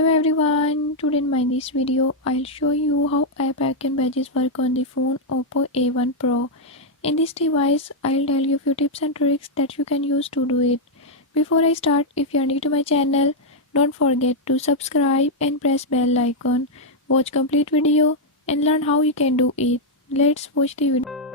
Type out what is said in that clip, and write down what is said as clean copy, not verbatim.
Hello everyone, today in my this video I'll show you how app icon badges work on the phone Oppo A1 Pro. In this device I'll tell you a few tips and tricks that you can use to do it. Before I start, if you are new to my channel, don't forget to subscribe and press bell icon. Watch complete video and learn how you can do it. Let's watch the video.